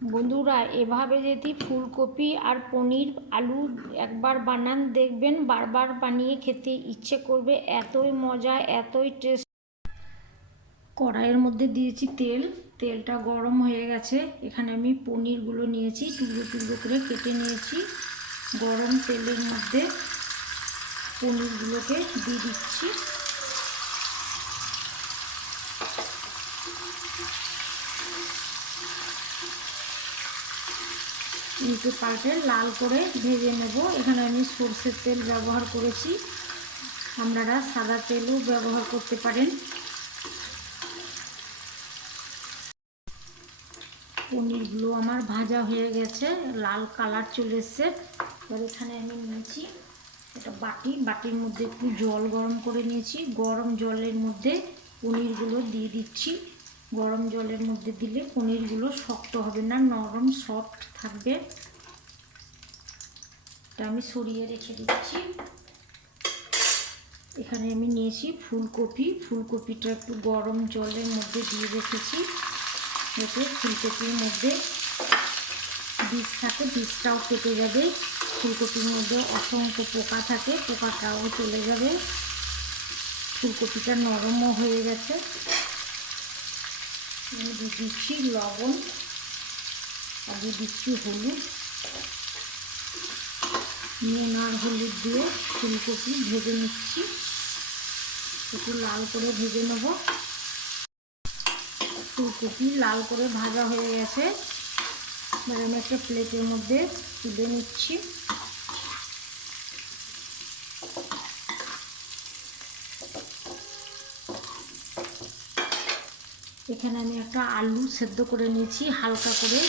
বন্ধুরা, এভাবে যদি ফুলকপি আর পনির আলু একবার বানান, দেখবেন বারবার বানিয়ে খেতে ইচ্ছে করবে। এতই মজা, এতই টেস্ট। কড়াইয়ের মধ্যে দিয়েছি তেল, তেলটা গরম হয়ে গেছে। এখানে আমি পনিরগুলো নিয়েছি, টুকরো টুকরো করে কেটে নিয়েছি। গরম তেলের মধ্যে পনিরগুলোকে দিয়ে দিচ্ছি। উল্টে পাল্টে লাল করে ভেজে নেব। এখানে আমি সরষের তেল ব্যবহার করেছি, আপনারা সাদা তেলও ব্যবহার করতে পারেন। পনিরগুলো আমার ভাজা হয়ে গেছে, লাল কালার চলে এসছে। এবার এখানে আমি নিয়েছি একটা বাটির মধ্যে একটু জল গরম করে নিয়েছি। গরম জলের মধ্যে পনিরগুলো দিয়ে দিচ্ছি। গরম জলের মধ্যে দিলে পনিরগুলো শক্ত হবে না, নরম সফট থাকবে। এটা আমি সরিয়ে রেখে দিচ্ছি। এখানে আমি নিয়েছি ফুলকপিটা একটু গরম জলের মধ্যে দিয়ে রেখেছি, যাতে ফুলকপির মধ্যে বীজ থাকে, বীজটাও কেটে যাবে। ফুলকপির মধ্যে অসংখ্য পোকা থাকে, পোকাটাও চলে যাবে। ফুলকপিটা নরমও হয়ে গেছে। আমি দিয়ে দিচ্ছি লবণ আর দিয়ে দিচ্ছি হলুদ। নুন আর হলুদ দিয়ে ফুলকপি ভেজে নিচ্ছি, একটু লাল করে ভেজে নেব। ফুলকপি লাল করে ভাজা হয়ে গেছে। এবার আমি একটা প্লেটের মধ্যে তুলে নিচ্ছি। এখানে আমি একটা আলু সেদ্ধ করে নিয়েছি, হালকা করে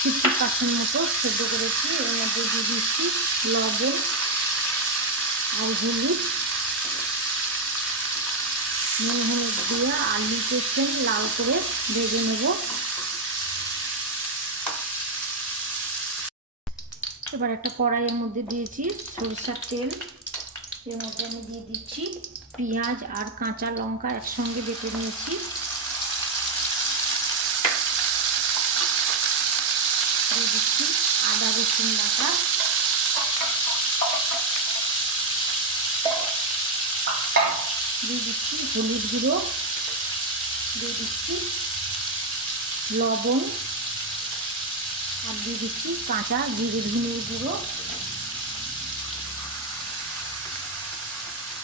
50% মতো সেদ্ধ করেছি। এর মধ্যে দিয়ে দিচ্ছি লবণ আর হলুদ। নুন হলুদ দিয়ে আলুকে লাল করে ভেজে নেব। এবার একটা কড়াইয়ের মধ্যে দিয়েছি সরষের তেল। এর মধ্যে আমি দিয়ে দিচ্ছি পেঁয়াজ আর কাঁচা লঙ্কা একসঙ্গে বেটে নিয়েছি। দিয়ে দিচ্ছি আদা রসুন বাটা। দিয়ে দিচ্ছি হলুদ গুঁড়ো, দিয়ে দিচ্ছি লবণ আর দিয়ে দিচ্ছি কাঁচা জিরে ধনের গুঁড়ো।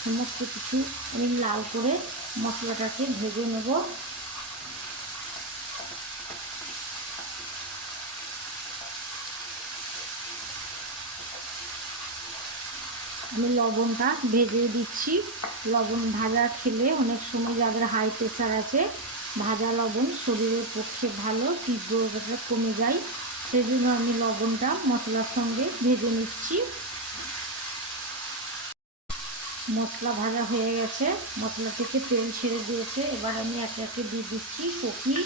সমস্ত কিছু আমি লাল করে মশলাটাকে ভেজে নেব। আমি লবণটা ভেজে দিচ্ছি। লবণ ভাজা খেলে অনেক সময় যাদের হাই প্রেশার আছে, ভাজা লবণ শরীরের পক্ষে ভালো, তীব্রতা কমে যায়। সেজন্য আমি লবণটা মশলার সঙ্গে ভেজে নিচ্ছি। মশলা ভাজা হয়ে গেছে, মশলা থেকে তেল ছেড়ে দিয়েছে। এবার আমি একে একে দিয়ে দিচ্ছি কপি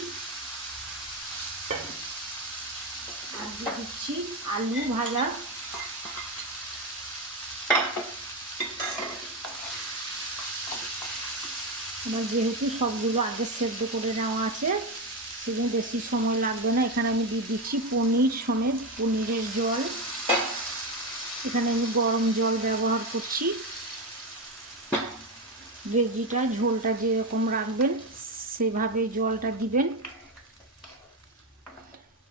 আর দিয়ে দিচ্ছি আলু ভাজা। আমার যেহেতু সবগুলো আগে সেদ্ধ করে নেওয়া আছে, সেজন্য বেশি সময় লাগবে না। এখানে আমি দিয়ে দিচ্ছি পনির সমেত পনিরের জল। এখানে আমি গরম জল ব্যবহার করছি। গ্রেভিটা ঝোলটা যেরকম রাখবেন সেভাবে জলটা দিবেন।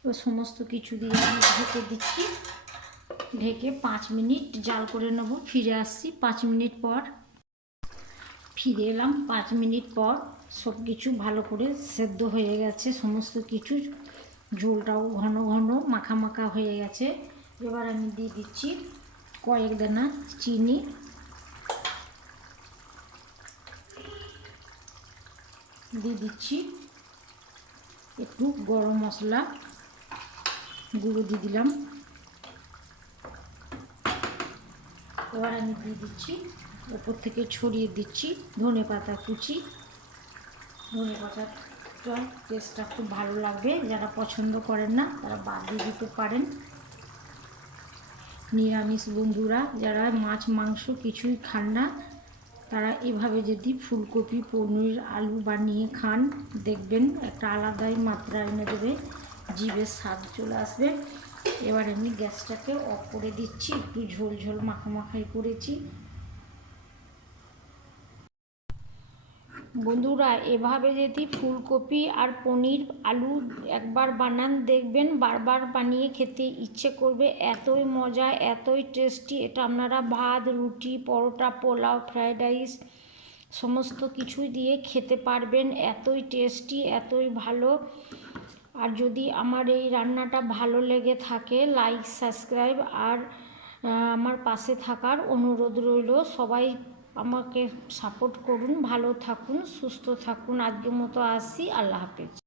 তো সমস্ত কিছু দিয়ে আমি ঢেকে দিচ্ছি। ঢেকে 5 মিনিট জাল করে নেব। ফিরে আসছি 5 মিনিট পর। ফিরে এলাম 5 মিনিট পর। সব কিছু ভালো করে সেদ্ধ হয়ে গেছে, সমস্ত কিছু ঝোলটাও ঘন ঘন মাখা মাখা হয়ে গেছে। এবার আমি দিয়ে দিচ্ছি কয়েক দানা চিনি। দিয়ে দিচ্ছি একটু গরম মশলা গুঁড়ো দিয়ে দিলাম। এবার আমি দিয়ে দিচ্ছি, উপর থেকে ছড়িয়ে দিচ্ছি ধনেপাতা কুচি। ধনেপাতার টেস্টটা খুব ভালো লাগবে। যারা পছন্দ করেন না তারা বাদ দিয়ে দিতে পারেন। নিরামিষ বন্ধুরা যারা মাছ মাংস কিছুই খান না, তারা এভাবে যদি ফুলকপি পনির আলু বানিয়ে খান, দেখবেন একটা আলাদাই মাত্রা এনে দেবে। জিভের স্বাদ চলে আসবে। এবার আমি গ্যাসটাকে অফ করে দিচ্ছি, একটু ঝোল ঝোল মাখামাখাই করেছি। বন্ধুরা, এভাবে যদি ফুলকপি আর পনির আলু একবার বানান, দেখবেন বারবার বানিয়ে খেতে ইচ্ছে করবে। এতই মজা, এতই টেস্টি। এটা আপনারা ভাত, রুটি, পরোটা, পোলাও, ফ্রায়েড রাইস সমস্ত কিছুই দিয়ে খেতে পারবেন। এতই টেস্টি, এতই ভালো। আর যদি আমার এই রান্নাটা ভালো লেগে থাকে, লাইক, সাবস্ক্রাইব আর আমার পাশে থাকার অনুরোধ রইল। সবাই আমাকে সাপোর্ট করুন। ভালো থাকুন, সুস্থ থাকুন। আজকের মতো আসি। আল্লাহ হাফেজ।